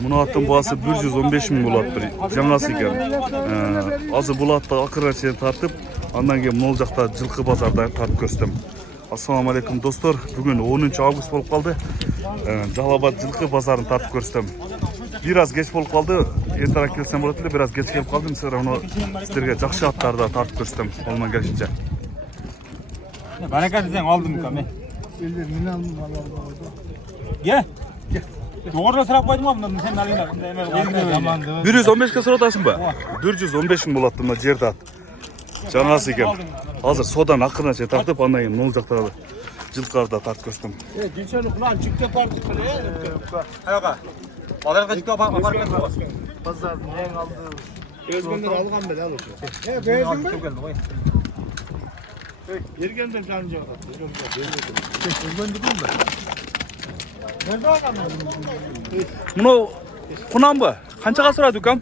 Muna attım bağısı 115 bin bulattır. Canası eкен. Azı bulatta akırına çeyren tartıp, andan keyin mol jakta жылкы bazarda tartıp köstüm. Assalamu alaikum dostlar. Bugün 10 avgust bolup kaldı. Жалал-Абад жылкы bazarını tartıp köstüm. Biraz geç bolup kaldı. Ertarak kelsem bolat эле, biraz geç kelip kaldım. Sizlerge жакшы аттарды tartıp köstüm. Kolumdan gelişince. Baraka deseng aldım kame. Men aldım Gel. Doğru sıra koydum ama sen alayım. 115 ke soratasın mı? 115 bin bulattım da jerde at. Canası eken. Hazır sodan akırına çey tartıp andan keyin мол жактагы жылкарды tartıp köstüm. Geçen ulan çıktı parti bile. Hayaka. Pazarga çıktı aparken. Pazardan en aldı. Özgünler algan bile alır. He beğendin mi? Yergenden canınca. Özgündü mü? Nerede algan? Bunu kunan mı? Kançaga suradı ukam?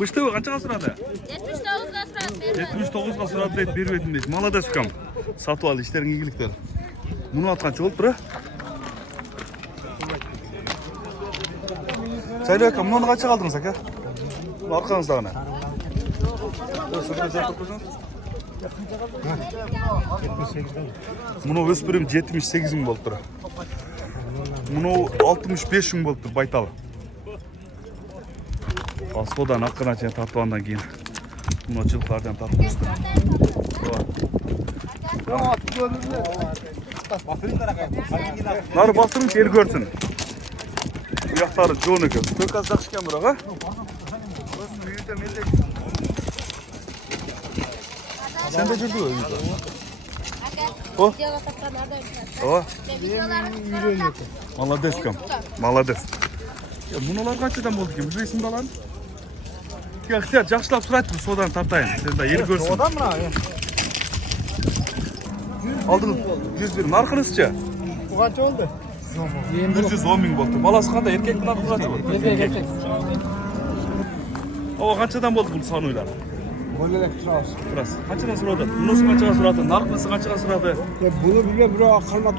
Bıştı mı? Kançaga suradı? 79'ga suradı deyip berip edim deyip. Malades ukam. Satıp aldı işlerin iyilikleri. Bunu at kança olup bura? Saylı ukam, bunu kançaga aldınız aka? Bunu arkanızda ne? Bunu öspürüm 78 bin bolup tura. Bunu 65 bin bolup tur baytalı. Sodan akırına çeyren tartıp andan keyin bunu жылкардан tartıp köstüm. Nары bastırınç el görsün. Bu yaktары жоон экен. Көказ жакшы экен бирок, а? Sen de жүрдү үйдө. О? Ооба. Молодец кам. Молодец. Муналар канчадан болду экен? Билесиң баланы? Ыктыяр жакшылап сурайт бул содан тартайын. Сен да эл көрсүн. Sodan mı? Алдыңыз 100 бир. Наркыңызчы? Bu kaç oldu? 110 bin болду. Баласы кандай? Эркек менен кыз качы болду? Erkek. Ооба канчадан болду бул сануулар? Böyle tıras. Турасы. Канчадан сурады? Мунусу канчага сурады? Наркыңызы канчага сурады? Bunu bile biri kalmak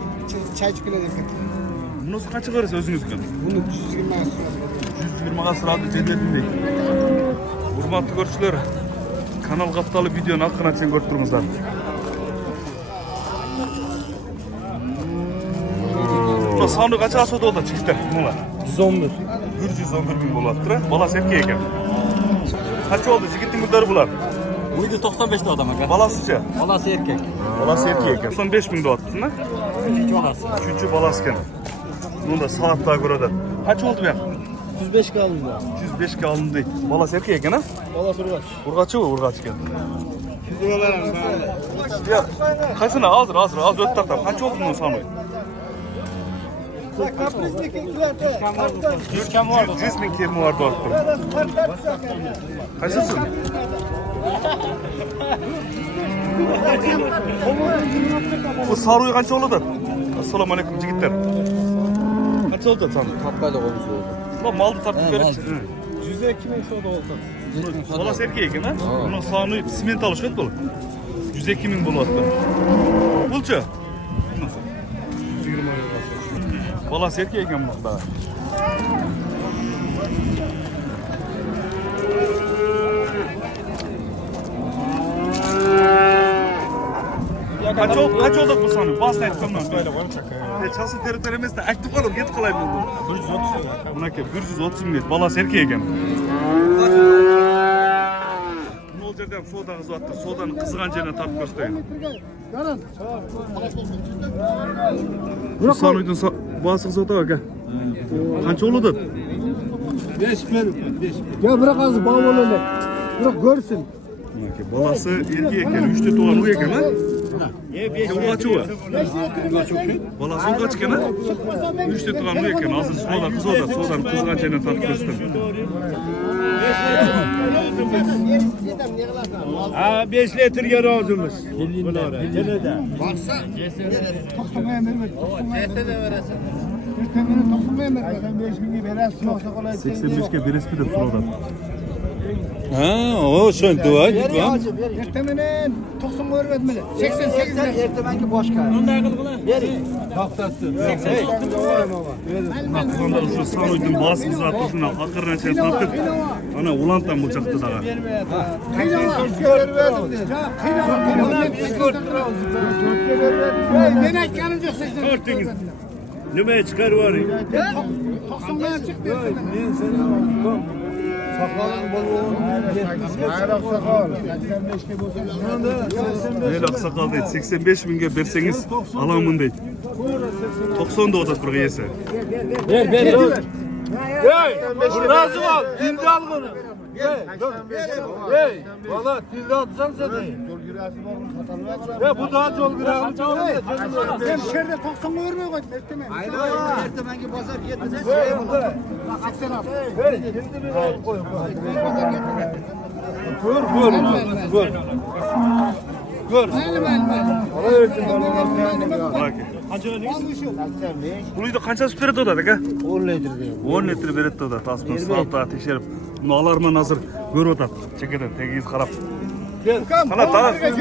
çay çıkılacak. Мунусу канчага бересиз өзүңүзгө? Bunu 120 lira. 120 сурады деделдим дейт. Урматтуу көрүүчүлөр, канал капталып видеону акырына чейин көрүп туруңуздар. Мына саны канчага сатып алды жигиттер? Мына 111. 111 bin болуптур, а? Баласы эркек экен. Канча болду жигиттин гүлдөрү булар? Uydu 95'te adam aga. Баласычы? Balası erkek. Баласы эркек экен. 95 bin деп атыпсың, а? Üçüncü balası. Үчүнчү баласы экен. Мында саатта көрөт. Канча болду бияк? 105 kaldı. 105 ke alındı deyт. Баласы эркек экен, а? Valla soruyor. Ургачыбы? Ургач экен. Buralar Ya, kaçına hazır öt tartam. Kaç oldu bunun sanı? Türkan vardı. 100 bin kemi vardı attım. Kaçısın? Bu sarıya kaç oldu? Assalamu alaikum jigitler. Kaç oldu sanı? Kapkayla konusu oldu. Ulan maldı tartıp verip. 102 bin soda oldu. Balası erkek eken ha? Bunun sanı siment alış köt bolu. 102 bin bolu attı. Bulça? Balası erkek eken burada. Kaç oldu bu sanı? Basın et tamam. Böyle konuşacak. Çalsın teritoriyemiz de aktif olur. Git kolay buldu. 130. Buna ki 130 bin. Balası erkek eken. Бұл жерден содан ұзаттыр. Содан қызған жеріне тартып көрсетейін. Сан үйдің басы қызы отау әке. Қанша олуды? 5 ver. Ya bırak azı bağ olanı. Bırak görsün. Баласы ерке екен, 3-те туған ұл екен, а? Ұлғачы ой? Баласы ұлғач екен, а? 3-те туған ұл екен, азыр содан қыз ода, содан қызған жеріне тартып көрсетейін. Ha 5 litre razımız. Baksa. Toksumaya vermedi. Toksumaya veresin. Toksumaya vermedi. 5 bin verersin. 85'ke beresi bir de sorudan. Ha, o söndü var. Ertemenen 90 vermedim bile. 88 ertemenki boş kal. Aklımda şu Sanoy'dun basın zatısına hakırına şey tartıp ana ulantan bulacaktı dağa. Ben aytganim yok sizden. Örtünüz. Nime çıkar var ya? 90'dan çıktı. Ben seni aldım. Sakalın bolu. Hayır aksakal. 85'ke bozulmuş. Neyle aksakal değil. 85 binge verseniz alamın değil. 90 da o da buraya yese. Ver. Razı ol. Dilde al bunu. Hey, valla dilde atsan zaten. Ya bu daha çok biraz. Ben şerde 90 vermiyor koy. Hayır, ertemenki pazar getirdi. 80 al. Ver, şimdi bir koy. Gör. Bak. Bunu da kança süperi de odadık ha? 10 litre diyor. 10 litre beret de odadık. Tasma salta tekşerip. Bunu alarman hazır. Gör odat. Çekeden tegiz karab. Ana tamam. Sen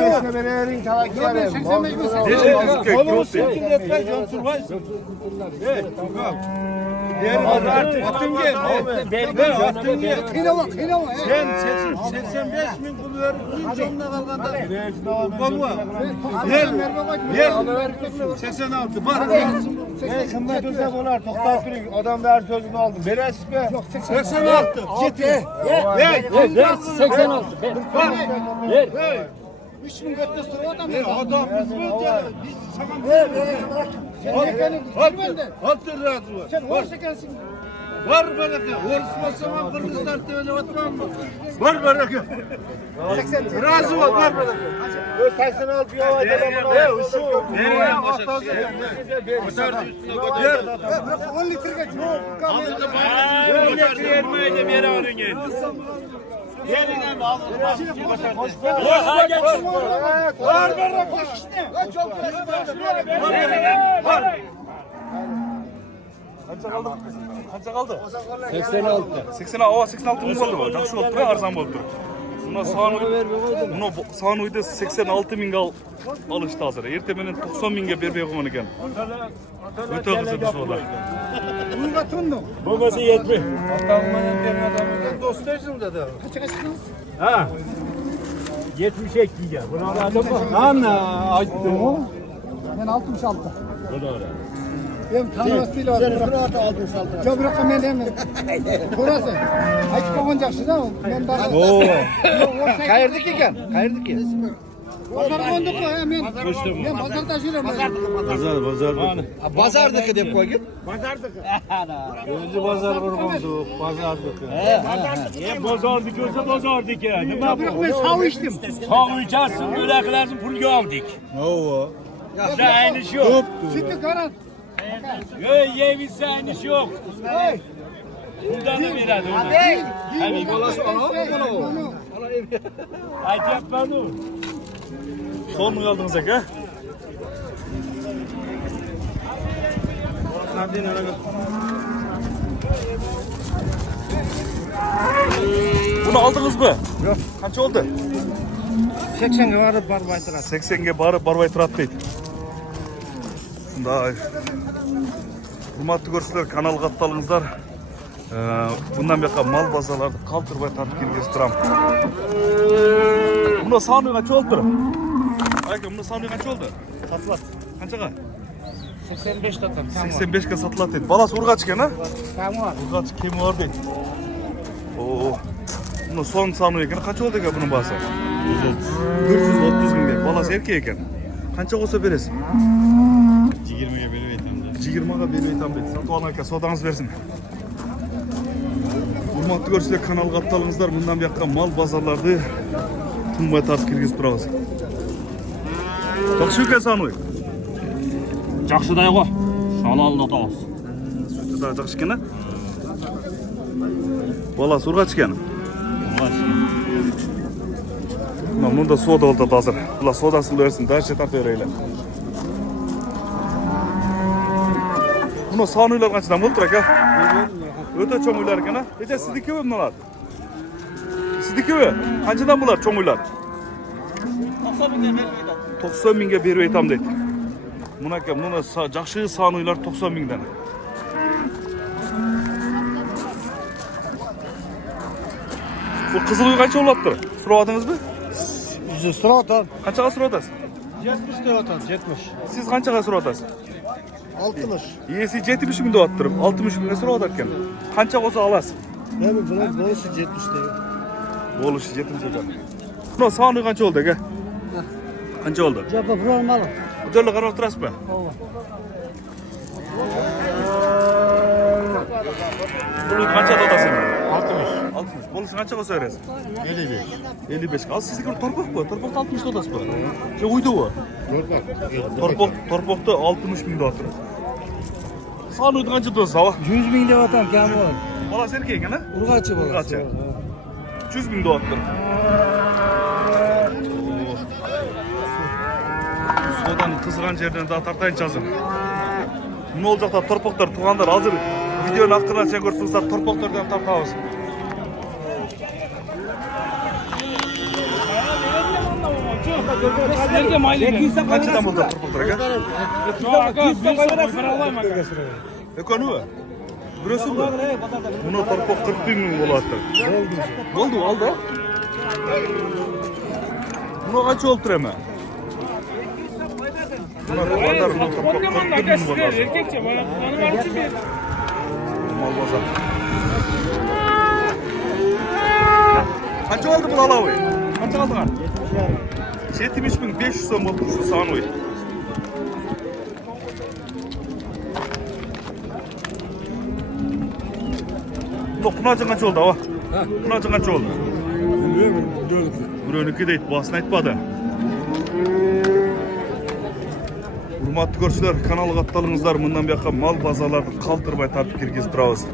85 bin kulu verir, sonuna kalkanda. Ver. 86, bak. Şimdi dursa bunlar, toktak duruyor. Adam da her sözünü aldı. Beresiz be. 86. Ciddi. Ver 86. Ver. 3000 götte sürü adam. Adam biz böyle. Biz sana Altın razı var. Sen varsa gelsin. Var bereket. Orası Kırgızlar öyle oturmam mı? Var bereket. Razı var bereket. 86 bir hava adamına. Şu. Nereye başladı? Başardı üstüne koydu. Bırak 10 litre geç. Yok. Aldı bayağı. Başardı. Yermeyi de bir yere alın geldi. Yerine alın. Var bereket. Koş işte. Çok var. Kança kaldı? 86. 86 mı oldu bu? Жақсы oldu, arzan oldu. Buna Sanoy'da 86 minge alıştı hazır. Ertemenen 90 minge berбей койгон экен. Өтө кызык biz oda. Bunga tundu. Babası 70. Dostayım dedi. Kaça çıktınız? Ha. 72 ya. Bunu anladın mı? Ana açtım o. Ben 66. Bu doğru. Ben tanımasıyla var. Sen şurada 66. Çok rakam ben hemen. Burası. Açık oluncaksın da ben daha. Oo. Kayırdık iken. Pazar kondu mu hemen? Ben pazarda şöyle. Pazar. Pazardaki dep koyun. Özü pazar kuruldu. Pazardık olsa pazardık ya. Ne Ya bırak ben sav içtim. Sağlayacaksın. Böyle lazım pul aldık. Oo. Sen aynı şey yok. Sütü karat. Yok yemin sen aynı şey yok. Buradan da bir adım. Hadi. Bolası onu. Haydi yapma onu. Son mu kaldınız ha? Bunu aldınız mı? Yok. Kaç oldu? 80'e varıp var baytırat. 80'ge barıp barbay turat deydi. Şunda hurmatlı görüşler kanalga attalыңыздар. Bundan beri mal bazalarda kалтырбай tartып келгенбиз турам. Bunda sanu kaç oldu? Ayka, bunda sanu kaç oldu? Satılat. Kaçaga? 85 tatam. 85'ge satılat dedi. Balası urgaç eken ha? Tamam. Urgaç kemi var deydi. Oo. Bunda son sanu eken kaç oldu eken bunun bahası? 130 bin deydi. Balası erkek eken. Kança olsa veresin? 20'ye bölü etem. 20'ga berбей там deydi. Satып алған екен, содаңыз берсін. Hurmatlı görüşler kanalga attalыңыздар. Bundan bir mal bazarlарды тынбай тартып келгизип турабыз. Жақсы екен Саной. Жақшыдай ғой. Шалалды атабыз. Sütü daha жақсы екен, а? Баласы ургач екен. Мында сода болды азыр. Бұла содасын берсін, дәрше тартып берейлі. Бұны сан үйлер қаншадан болды тұр, ака? Өте чоң үйлер екен, а? Ете сіздікі бе мыналар? Sizdiki mi? Qanchadan bular cho'ng uylar? 90 mingga berib aytam deydi. Bunaka buni yaxshi son uylar 90 mingdan. Bu qizil uy qancha bo'lyapti? So'radingizmi? Sıradan. Qanchaga so'radasiz? 70 liradan 70. Siz qanchaga so'radasiz? 60. Yesi 70 ming deyapti. 60 mingga so'rayotgan ekan. Qancha olsa olasiz? Ben bunu boyusu 70 lira. Bo'lishi 70 ekan. Buni soni qancha oldi aka? Qancha oldi? Cevap vurmalı. Bu yerga qarab turasizmi? Buni qancha otasiz? 60. Bo'lishi qancha olsa berasiz? 55. 55. Az sizniki torpoq bu. Torpoqda 60 otasiz bu. Şu uydu bu. Torpoqda 60 ming deyapti. Soni uydu qancha deyapsiz? 100 bin lira tam kam var. Bola seniki ekan, ha? Urg'achi bola. Urg'achi. 100 ming deyapti. Sodan qizg'an yerdan da tartayınca hazır. Ne olacak da torpaqlar tuğanlar hazır. Videonun hakkında sen görsünüzler torpaqlardan tartağız. Sizlerge mayli. Kaçıdan buldu torpaqlar aka? Ekonu mu? Burası mı? Bunu torpaq 40 bin olattı. Oldu, oldu. Bunu kaç oldu hemen? Bunlar tuğanlar bunu torpaq 40 bin olattı. Erkekçe bana var için bir. Mal bozar. Kaç oldu bu alavi? Kaç aldın ha? 70.500 son oldu şu sanoy. Bu pınacın kaç oldu hava? Pınacın kaç oldu? Buranınki deydi, basını aytmadı. Hurmatlı görüşler, kanalı kattalыңыздар, bundan bir yakın mal bazarlarını kaldırmay tartып kirgizip turabыз.